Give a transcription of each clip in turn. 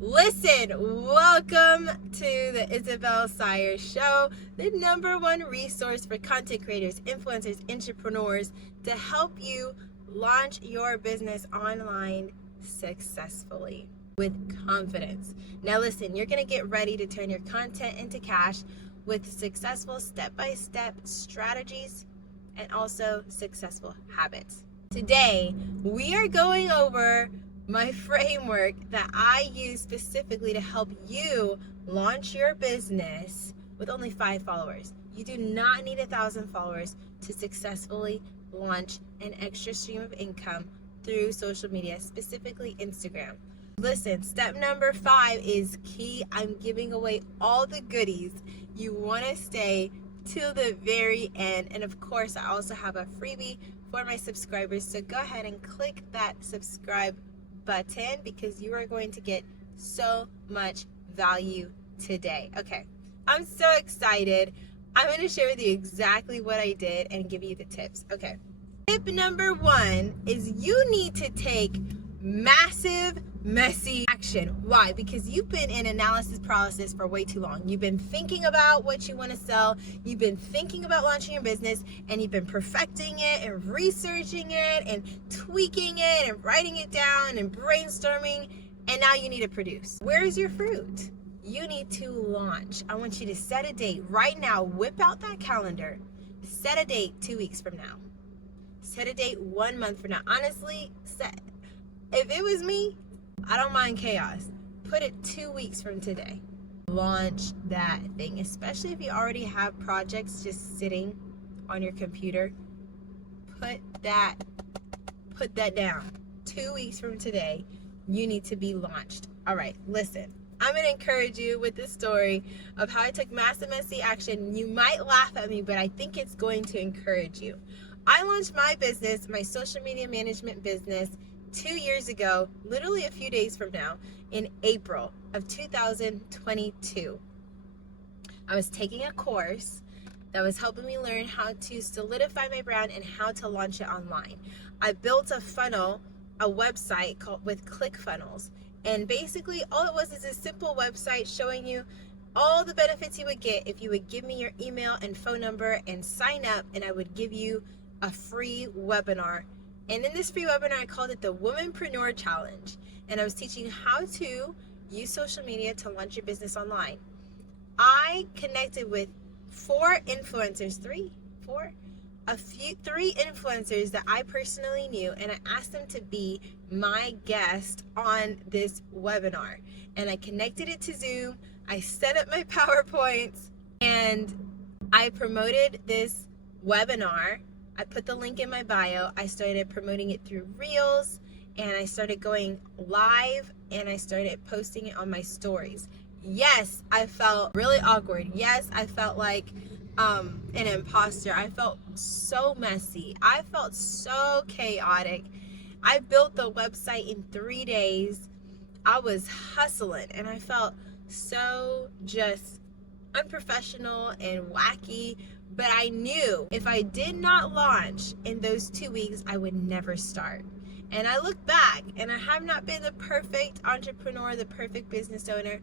Listen, welcome to the Isabel Sire Show, the #1 resource for content creators, influencers, entrepreneurs to help you launch your business online successfully with confidence. Now listen, you're going to get ready to turn your content into cash with successful step-by-step strategies and also successful habits. Today, we are going over my framework that I use specifically to help you launch your business with only 5 followers. You do not need 1,000 followers to successfully launch an extra stream of income through social media, specifically Instagram. Listen, step number 5 is key. I'm giving away all the goodies. You want to stay till the very end. And of course, I also have a freebie for my subscribers. So go ahead and click that subscribe button because you are going to get so much value today. Okay, I'm so excited. I'm going to share with you exactly what I did and give you the tips. Okay, tip number 1 is you need to take massive, messy action. Why? Because you've been in analysis paralysis for way too long. You've been thinking about what you want to sell. You've been thinking about launching your business, and you've been perfecting it and researching it and tweaking it and writing it down and brainstorming, and now you need to produce. Where's your fruit? You need to launch. I want you to set a date right now. Whip out that calendar. Set a date 2 weeks from now. Set a date 1 month from now. Honestly, if it was me, I don't mind chaos. Put it 2 weeks from today. Launch that thing, especially if you already have projects just sitting on your computer. Put that down. 2 weeks from today, you need to be launched. All right, listen. I'm going to encourage you with this story of how I took massive, messy action. You might laugh at me, but I think it's going to encourage you. I launched my business, my social media management business, 2 years ago, literally a few days from now, in April of 2022. I was taking a course that was helping me learn how to solidify my brand and how to launch it online. I built a funnel, a website called with ClickFunnels. And basically all it was is a simple website showing you all the benefits you would get if you would give me your email and phone number and sign up, and I would give you a free webinar. And in this free webinar, I called it the Womanpreneur Challenge. And I was teaching how to use social media to launch your business online. I connected with 3 influencers that I personally knew, and I asked them to be my guest on this webinar. And I connected it to Zoom. I set up my PowerPoints, and I promoted this webinar. I put the link in my bio. I started promoting it through Reels, and I started going live, and I started posting it on my stories. Yes, I felt really awkward. Yes, I felt like an imposter. I felt so messy. I felt so chaotic. I built the website in 3 days. I was hustling, and I felt so just unprofessional and wacky. But I knew if I did not launch in those 2 weeks, I would never start. And I look back, and I have not been the perfect entrepreneur, the perfect business owner,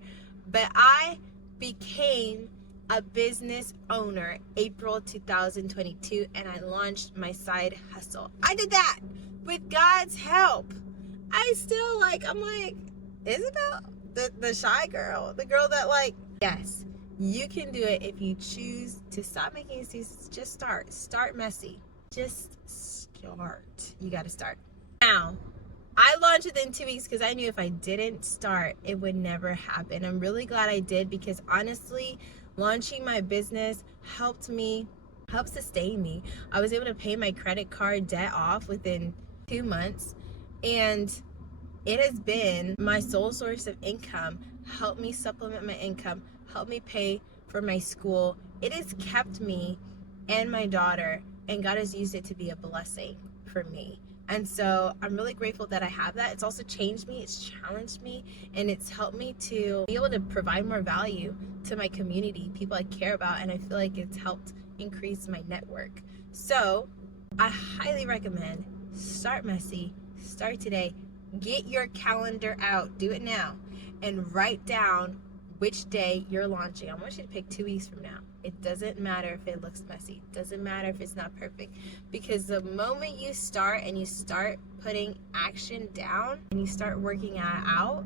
but I became a business owner April 2022, and I launched my side hustle. I did that with God's help. I'm like, Isabel, the shy girl, the girl that yes. You can do it if you choose to stop making excuses. Just start messy. Just start. You got to start. Now, I launched within 2 weeks because I knew if I didn't start, it would never happen. I'm really glad I did, because honestly, launching my business helped sustain me. I was able to pay my credit card debt off within 2 months, and it has been my sole source of income, helped me supplement my income, helped me pay for my school. It has kept me and my daughter, and God has used it to be a blessing for me. And so I'm really grateful that I have that. It's also changed me, it's challenged me, and it's helped me to be able to provide more value to my community, people I care about, and I feel like it's helped increase my network. So I highly recommend Start messy. Start today. Get your calendar out. Do it now. And write down which day you're launching. I want you to pick 2 weeks from now. It doesn't matter if it looks messy. It doesn't matter if it's not perfect. Because the moment you start and you start putting action down and you start working it out,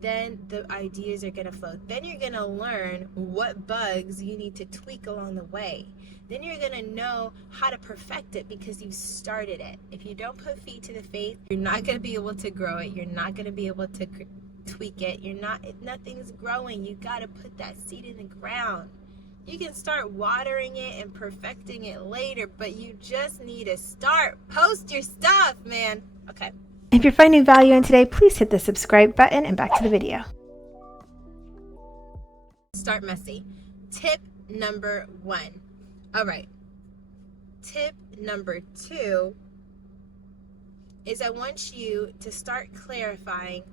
then the ideas are going to flow. Then you're going to learn what bugs you need to tweak along the way. Then you're going to know how to perfect it because you've started it. If you don't put feet to the faith, you're not going to be able to grow it. You're not going to be able to tweak it. Nothing's growing. You got to put that seed in the ground. You can start watering it and perfecting it later, but you just need to start. Post your stuff, man. Okay. If you're finding value in today, please hit the subscribe button and back to the video. Start messy. Tip number 1. All right. Tip number 2 is I want you to start clarifying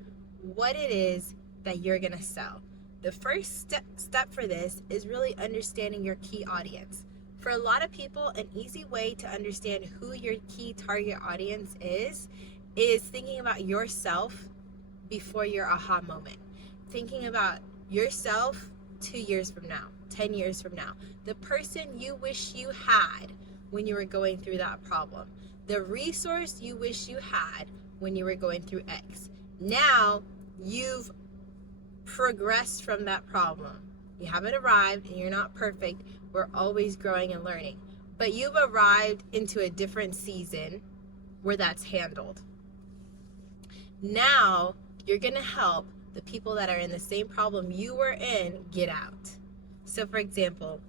what it is that you're going to sell. The first step for this is really understanding your key audience. For a lot of people, an easy way to understand who your key target audience is thinking about yourself before your aha moment. Thinking about yourself 2 years from now, 10 years from now. The person you wish you had when you were going through that problem. The resource you wish you had when you were going through X. Now you've progressed from that problem. You haven't arrived and you're not perfect. We're always growing and learning. But you've arrived into a different season where that's handled. Now you're going to help the people that are in the same problem you were in get out. So for example,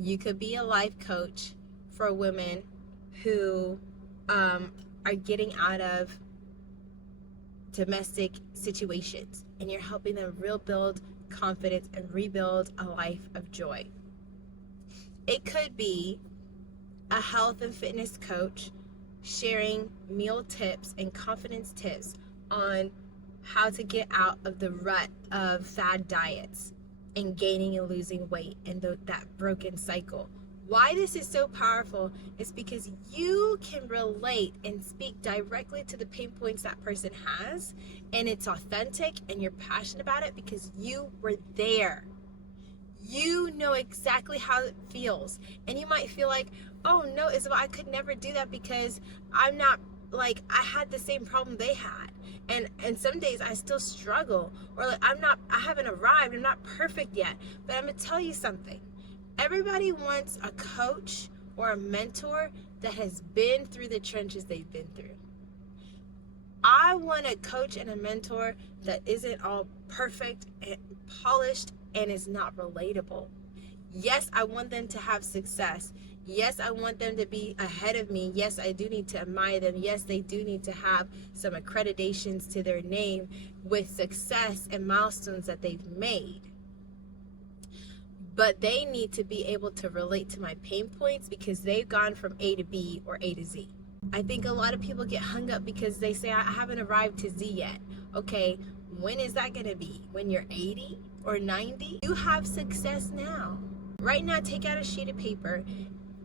you could be a life coach for women who are getting out of domestic situations, and you're helping them rebuild confidence and rebuild a life of joy. It could be a health and fitness coach sharing meal tips and confidence tips on how to get out of the rut of fad diets and gaining and losing weight and that broken cycle. Why this is so powerful is because you can relate and speak directly to the pain points that person has, and it's authentic and you're passionate about it because you were there. You know exactly how it feels. And you might feel like, oh no, Isabel, I could never do that because I'm not like, I had the same problem they had. And some days I still struggle, or like I haven't arrived, I'm not perfect yet. But I'm gonna tell you something. Everybody wants a coach or a mentor that has been through the trenches they've been through. I want a coach and a mentor that isn't all perfect and polished and is not relatable. Yes, I want them to have success. Yes, I want them to be ahead of me. Yes, I do need to admire them. Yes, they do need to have some accreditations to their name with success and milestones that they've made. But they need to be able to relate to my pain points because they've gone from A to B or A to Z. I think a lot of people get hung up because they say, I haven't arrived to Z yet. Okay, when is that going to be? When you're 80 or 90? You have success now. Right now, take out a sheet of paper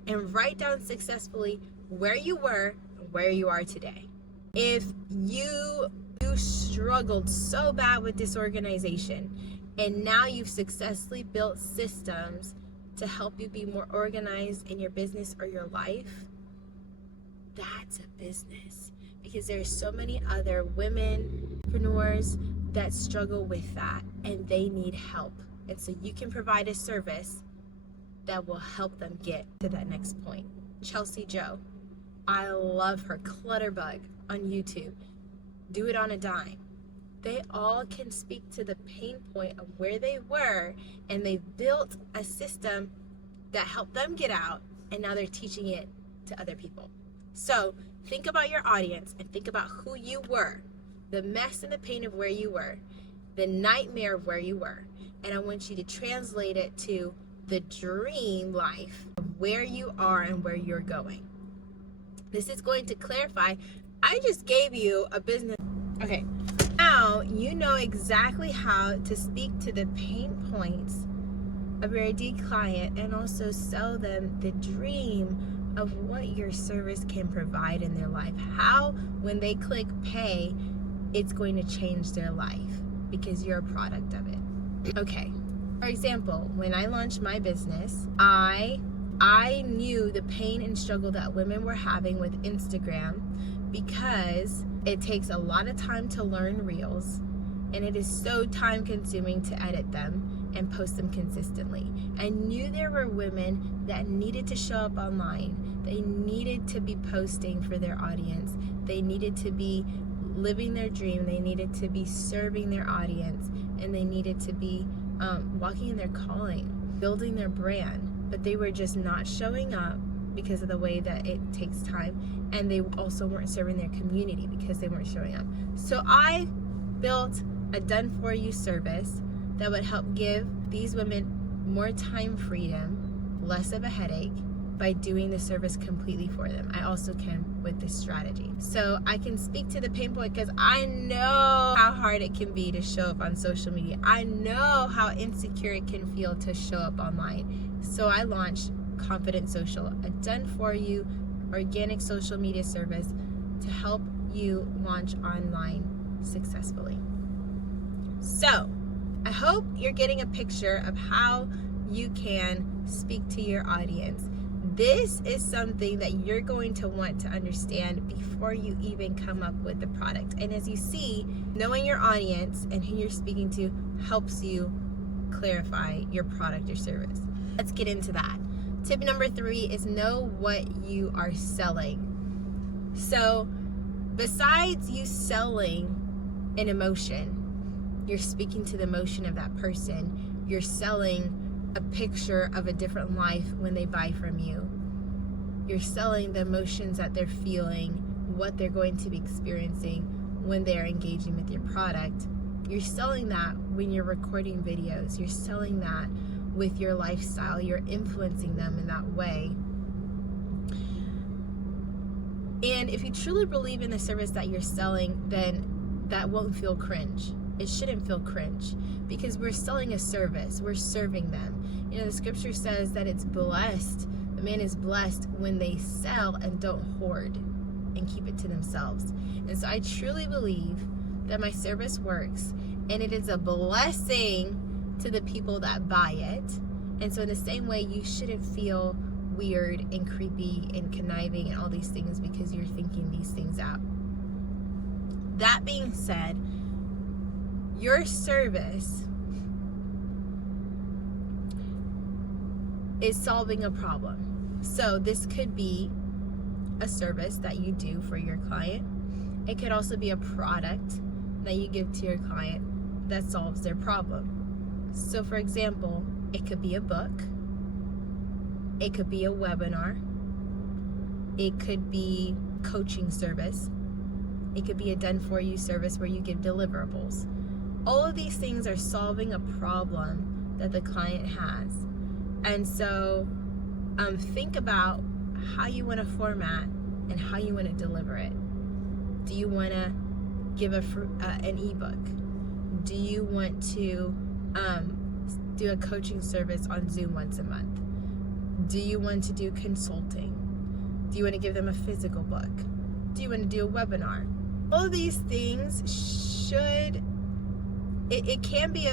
and write down successfully where you were and where you are today. If you struggled so bad with disorganization, and now you've successfully built systems to help you be more organized in your business or your life, that's a business. Because there's so many other women entrepreneurs that struggle with that and they need help. And so you can provide a service that will help them get to that next point. Chelsea Joe, I love her. Clutterbug on YouTube. Do it on a dime. They all can speak to the pain point of where they were, and they built a system that helped them get out, and now they're teaching it to other people. So think about your audience and think about who you were, the mess and the pain of where you were, the nightmare of where you were, and I want you to translate it to the dream life of where you are and where you're going. This is going to clarify. I just gave you a business. Okay. Now you know exactly how to speak to the pain points of your ideal client and also sell them the dream of what your service can provide in their life. How, when they click pay, it's going to change their life because you're a product of it. Okay, for example, when I launched my business, I knew the pain and struggle that women were having with Instagram because it takes a lot of time to learn reels, and it is so time consuming to edit them and post them consistently. I knew there were women that needed to show up online. They needed to be posting for their audience. They needed to be living their dream. They needed to be serving their audience, and they needed to be walking in their calling, building their brand. But they were just not showing up because of the way that it takes time, and they also weren't serving their community because they weren't showing up. So I built a done-for-you service that would help give these women more time freedom, less of a headache, by doing the service completely for them. I also can with this strategy. So I can speak to the pain point because I know how hard it can be to show up on social media. I know how insecure it can feel to show up online. So I launched Confident Social, a done-for-you organic social media service to help you launch online successfully. So I hope you're getting a picture of how you can speak to your audience. This is something that you're going to want to understand before you even come up with the product. And as you see, knowing your audience and who you're speaking to helps you clarify your product or service. Let's get into that. Tip number 3 is know what you are selling. So besides you selling an emotion, you're speaking to the emotion of that person. You're selling a picture of a different life when they buy from you. You're selling the emotions that they're feeling, what they're going to be experiencing when they're engaging with your product. You're selling that when you're recording videos. You're selling that with your lifestyle. You're influencing them in that way. And if you truly believe in the service that you're selling, then that won't feel cringe. It shouldn't feel cringe because we're selling a service. We're serving them. You know, the scripture says that it's blessed. The man is blessed when they sell and don't hoard and keep it to themselves. And so I truly believe that my service works, and it is a blessing to the people that buy it. And so in the same way, you shouldn't feel weird and creepy and conniving and all these things because you're thinking these things out. That being said, your service is solving a problem. So this could be a service that you do for your client. It could also be a product that you give to your client that solves their problem. So for example, it could be a book. It could be a webinar. It could be coaching service. It could be a done-for-you service where you give deliverables. All of these things are solving a problem that the client has. And so think about how you want to format and how you want to deliver it. Do you want to give an ebook? Do you want to do a coaching service on Zoom once a month? Do you want to do consulting? Do you want to give them a physical book? Do you want to do a webinar? All of these things it can be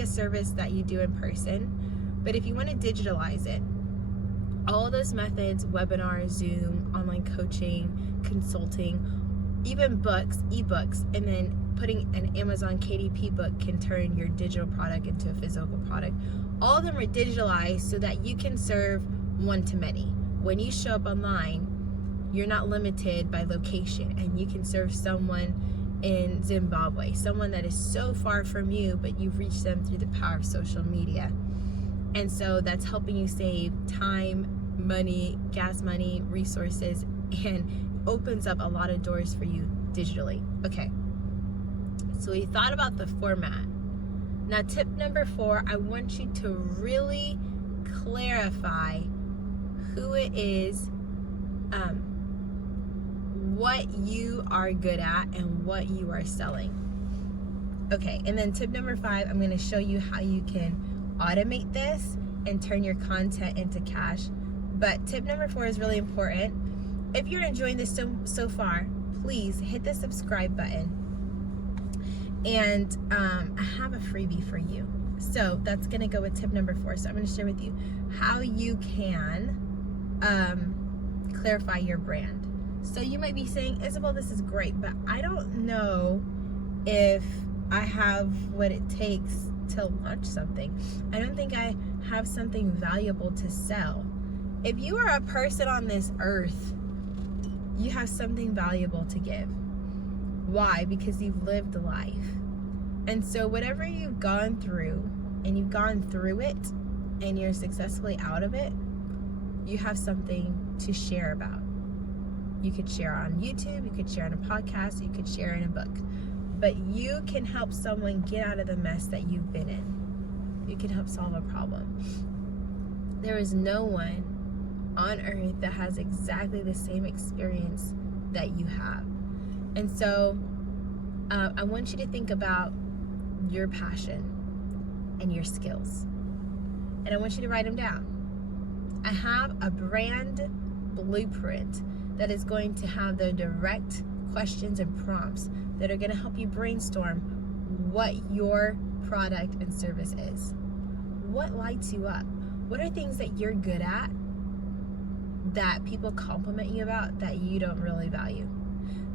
a service that you do in person, but if you want to digitalize it, all of those methods, webinars, Zoom, online coaching, consulting, even books, ebooks, and then putting an Amazon KDP book can turn your digital product into a physical product. All of them are digitalized so that you can serve one-to-many. When you show up online, you're not limited by location, and you can serve someone in Zimbabwe, someone that is so far from you, but you've reached them through the power of social media. And so that's helping you save time, money, gas money, resources, and opens up a lot of doors for you digitally. Okay, so we thought about the format. Now tip number 4, I want you to really clarify who it is, what you are good at, and what you are selling. Okay, and then tip number 5, I'm going to show you how you can automate this and turn your content into cash But tip number 4 is really important. If you're enjoying this so far, please hit the subscribe button. And I have a freebie for you. So that's going to go with tip number 4. So I'm going to share with you how you can clarify your brand. So you might be saying, Isabel, this is great, but I don't know if I have what it takes to launch something. I don't think I have something valuable to sell. If you are a person on this earth, you have something valuable to give. Why? Because you've lived life. And so whatever you've gone through, and you've gone through it, and you're successfully out of it, you have something to share about. You could share on YouTube, you could share on a podcast, you could share in a book. But you can help someone get out of the mess that you've been in. You can help solve a problem. There is no one on earth that has exactly the same experience that you have. And so I want you to think about your passion and your skills. And I want you to write them down. I have a brand blueprint that is going to have the direct questions and prompts that are going to help you brainstorm what your product and service is. What lights you up? What are things that you're good at that people compliment you about that you don't really value?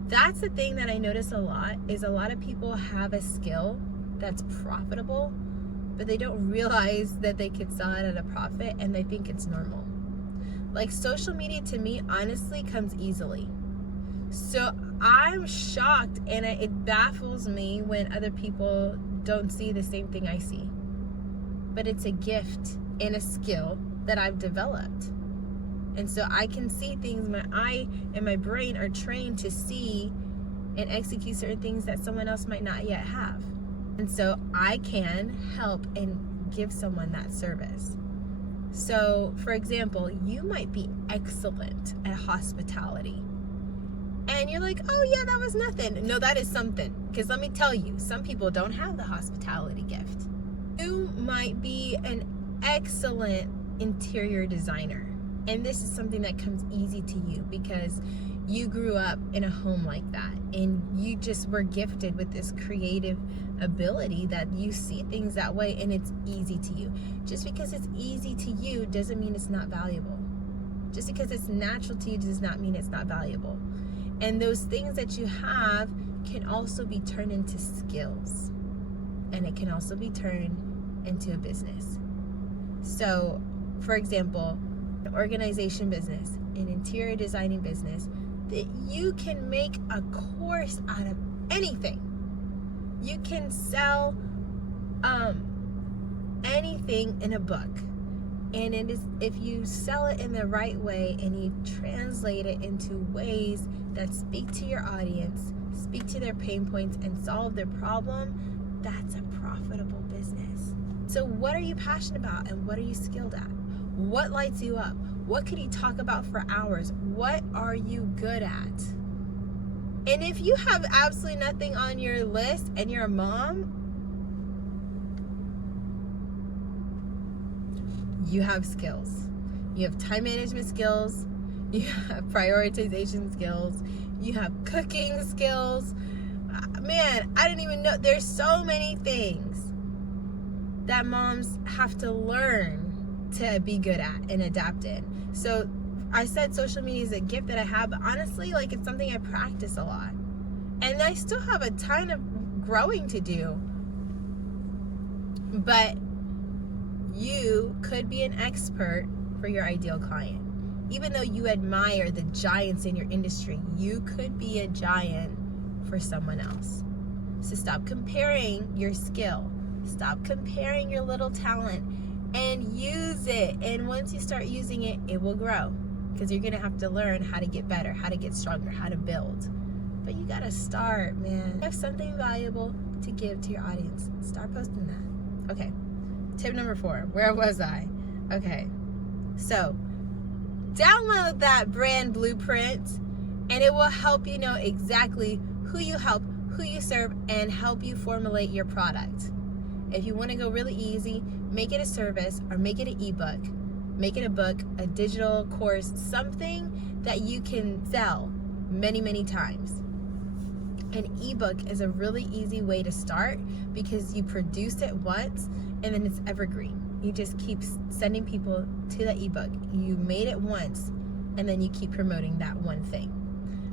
That's the thing that I notice a lot, is a lot of people have a skill that's profitable, but they don't realize that they could sell it at a profit, and they think it's normal. Like, social media to me honestly comes easily. So I'm shocked, and it baffles me when other people don't see the same thing I see. But it's a gift and a skill that I've developed. And so I can see things, my eye and my brain are trained to see and execute certain things that someone else might not yet have. And so I can help and give someone that service. So, for example, you might be excellent at hospitality. And you're like, oh yeah, that was nothing. No, that is something. Because let me tell you, some people don't have the hospitality gift. You might be an excellent interior designer. And this is something that comes easy to you because you grew up in a home like that. And you just were gifted with this creative ability that you see things that way, and it's easy to you. Just because it's easy to you doesn't mean it's not valuable. Just because it's natural to you does not mean it's not valuable. And those things that you have can also be turned into skills. And it can also be turned into a business. So, for example, an organization business, an interior designing business, that you can make a course out of anything. You can sell anything in a book. And it is, if you sell it in the right way and you translate it into ways that speak to your audience, speak to their pain points, and solve their problem, that's a profitable business. So what are you passionate about, and what are you skilled at? What lights you up? What could you talk about for hours? What are you good at? And if you have absolutely nothing on your list and you're a mom, you have skills. You have time management skills. You have prioritization skills. You have cooking skills. Man, I didn't even know. There's so many things that moms have to learn to be good at and adapt in. So I said social media is a gift that I have, but honestly, like, it's something I practice a lot. And I still have a ton of growing to do. But you could be an expert for your ideal client. Even though you admire the giants in your industry, you could be a giant for someone else. So stop comparing your skill. Stop comparing your little talent and use it. And once you start using it, it will grow, because you're going to have to learn how to get better, how to get stronger, how to build. But you got to start, man. You have something valuable to give to your audience. Start posting that. Okay. Tip number 4. Where was I? Okay. So download that brand blueprint, and it will help you know exactly who you help, who you serve, and help you formulate your product. If you want to go really easy, make it a service or make it an ebook. Make it a book, a digital course, something that you can sell many, many times. An ebook is a really easy way to start because you produce it once and then it's evergreen. You just keep sending people to the ebook. You made it once and then you keep promoting that one thing.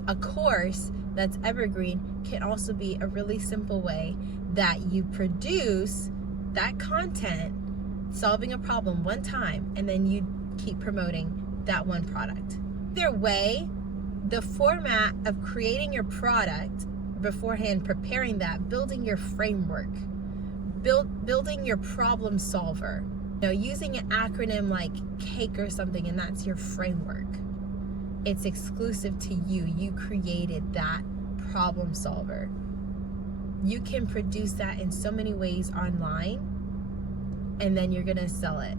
A course that's evergreen can also be a really simple way that you produce that content, solving a problem one time, and then you keep promoting that one product. Either way, the format of creating your product beforehand, preparing that, building your framework, building your problem solver, using an acronym like CAKE or something, and that's your framework. It's exclusive to you. You created that problem solver. You can produce that in so many ways online, and then you're gonna sell it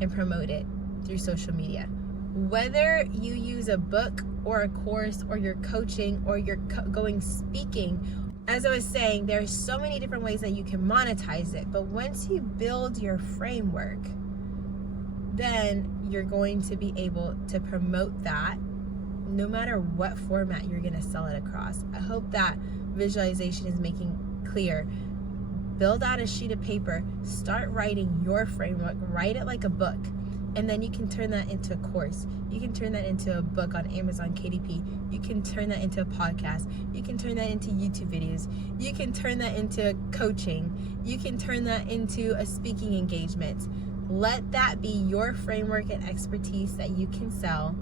and promote it through social media. Whether you use a book or a course or you're coaching or you're going speaking, as I was saying, there's so many different ways that you can monetize it. But once you build your framework, then you're going to be able to promote that no matter what format you're going to sell it across. I hope that visualization is making clear. Build out a sheet of paper, start writing your framework, write it like a book, and then you can turn that into a course. You can turn that into a book on Amazon KDP. You can turn that into a podcast. You can turn that into YouTube videos. You can turn that into coaching. You can turn that into a speaking engagement. Let that be your framework and expertise that you can sell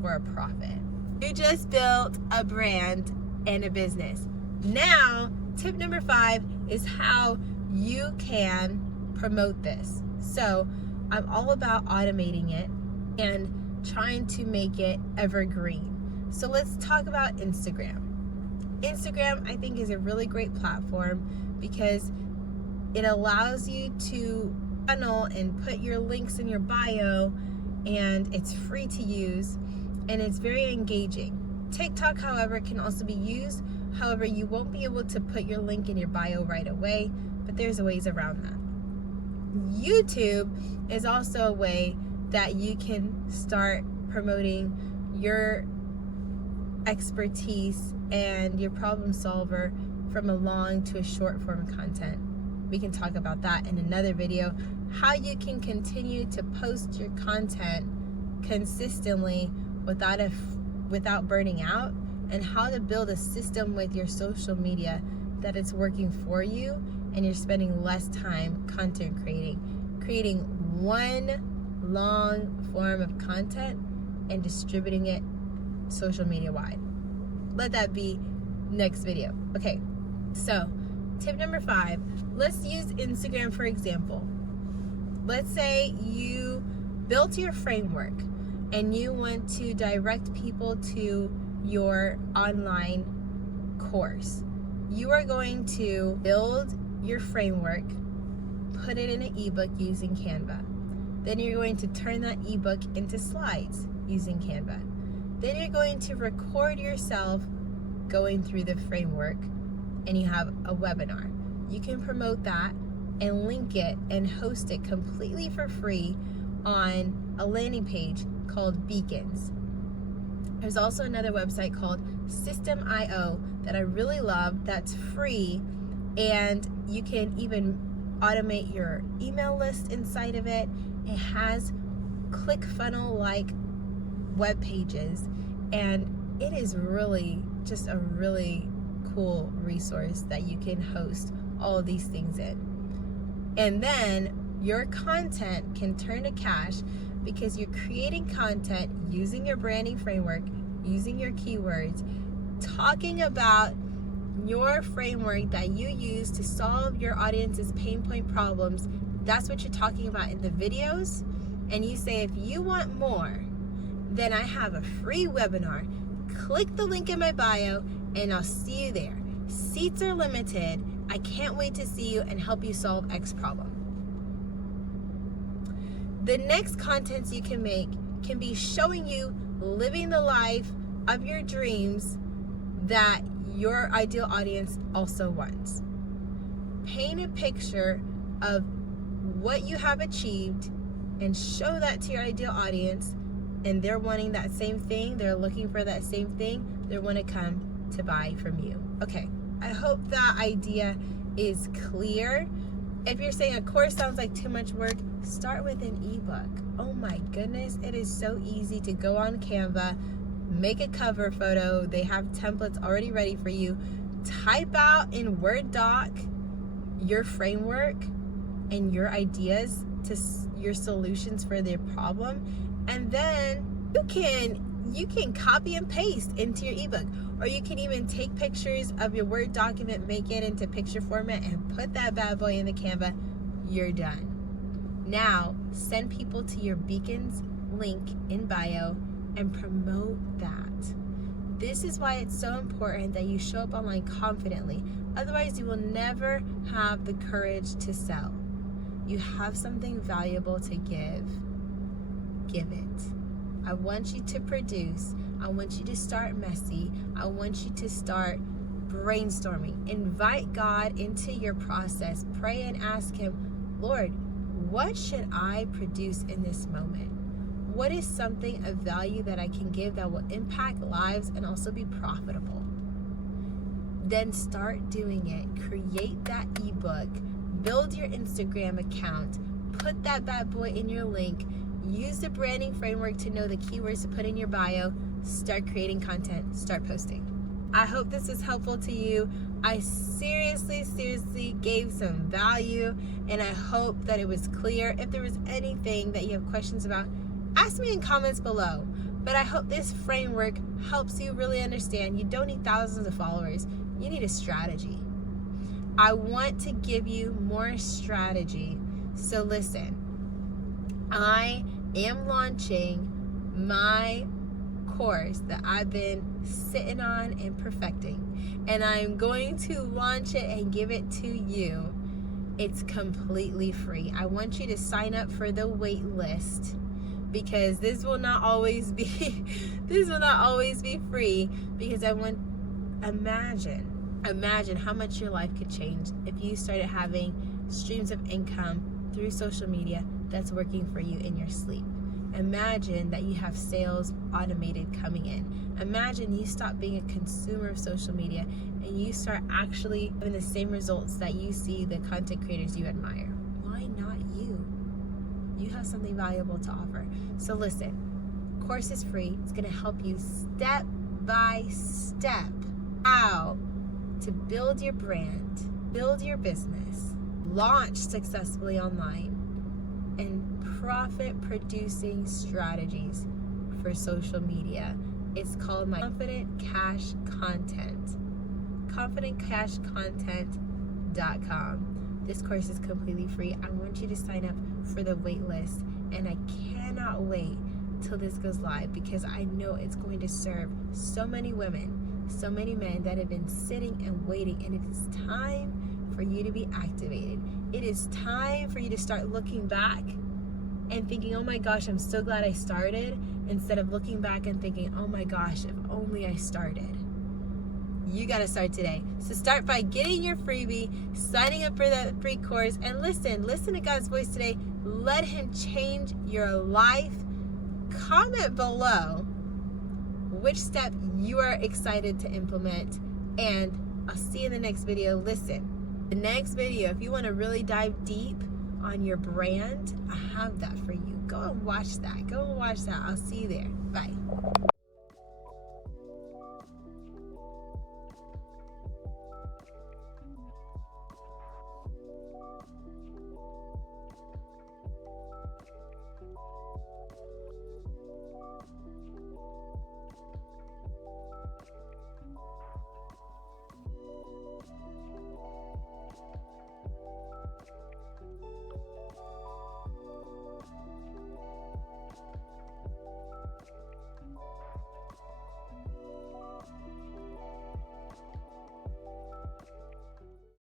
for a profit. You just built a brand and a business. Now, tip number 5 is how you can promote this. So I'm all about automating it and trying to make it evergreen. So let's talk about Instagram. Instagram, I think, is a really great platform because it allows you to funnel and put your links in your bio, and it's free to use and it's very engaging. TikTok, however, can also be used. However, you won't be able to put your link in your bio right away, but there's ways around that. YouTube is also a way that you can start promoting your expertise and your problem solver from a long to a short form content. We can talk about that in another video, how you can continue to post your content consistently without burning out, and how to build a system with your social media that it's working for you and you're spending less time content creating one long form of content and distributing it social media wide. Let that be next video. Okay, so tip number 5, let's use Instagram for example. Let's say you built your framework and you want to direct people to your online course. You are going to build your framework, put it in an ebook using Canva. Then you're going to turn that ebook into slides using Canva. Then you're going to record yourself going through the framework, and you have a webinar. You can promote that and link it and host it completely for free on a landing page called Beacons. There's also another website called System.io that I really love that's free, and you can even automate your email list inside of it. It has ClickFunnels like web pages, and it is really just a really cool resource that you can host all of these things in. And then your content can turn to cash because you're creating content using your branding framework, using your keywords, talking about your framework that you use to solve your audience's pain point problems. That's what you're talking about in the videos. And you say, if you want more, then I have a free webinar. Click the link in my bio and I'll see you there. Seats are limited. I can't wait to see you and help you solve X problem. The next contents you can make can be showing you living the life of your dreams that your ideal audience also wants. Paint a picture of what you have achieved and show that to your ideal audience, and they're wanting that same thing, they're looking for that same thing, they want to come to buy from you. Okay, I hope that idea is clear. If you're saying a course sounds like too much work, start with an ebook. Oh my goodness, it is so easy to go on Canva, make a cover photo. They have templates already ready for you. Type out in Word doc your framework and your ideas to your solutions for their problem, and then you can copy and paste into your ebook, or you can even take pictures of your Word document, make it into picture format, and put that bad boy in the Canva. You're done. Now send people to your Beacons link in bio and promote that. This is why it's so important that you show up online confidently. Otherwise, you will never have the courage to sell. You have something valuable to give. Give it. I want you to produce. I want you to start messy. I want you to start brainstorming. Invite God into your process. Pray and ask Him, Lord, what should I produce in this moment? What is something of value that I can give that will impact lives and also be profitable? Then start doing it. Create that ebook. Build your Instagram account. Put that bad boy in your link. Use the branding framework to know the keywords to put in your bio. Start creating content. Start posting. I hope this is helpful to you. I seriously gave some value, and I hope that it was clear. If there was anything that you have questions about, ask me in comments below. But I hope this framework helps you really understand you don't need thousands of followers. You need a strategy. I want to give you more strategy. So listen, I am launching my course that I've been sitting on and perfecting, and I'm going to launch it and give it to you. It's completely free. I want you to sign up for the wait list, because this will not always be free, because I want, imagine how much your life could change if you started having streams of income through social media that's working for you in your sleep. Imagine that you have sales automated coming in. Imagine you stop being a consumer of social media and you start actually having the same results that you see the content creators you admire. Why not you? You have something valuable to offer. So listen, course is free. It's gonna help you step by step how to build your brand, build your business, launch successfully online, and profit producing strategies for social media. It's called my Confident Cash Content. ConfidentCashContent.com. This course is completely free. I want you to sign up for the wait list, and I cannot wait till this goes live, because I know it's going to serve so many women, so many men that have been sitting and waiting, and it is time for you to be activated. It is time for you to start looking back and thinking, oh my gosh, I'm so glad I started, instead of looking back and thinking, oh my gosh, if only I started. You got to start today. So start by getting your freebie, signing up for that free course, and listen to God's voice today. Let Him change your life. Comment below which step you are excited to implement, and I'll see you in the next video. Listen, the next video, if you want to really dive deep on your brand, I have that for you. Go and watch that. I'll see you there. Bye.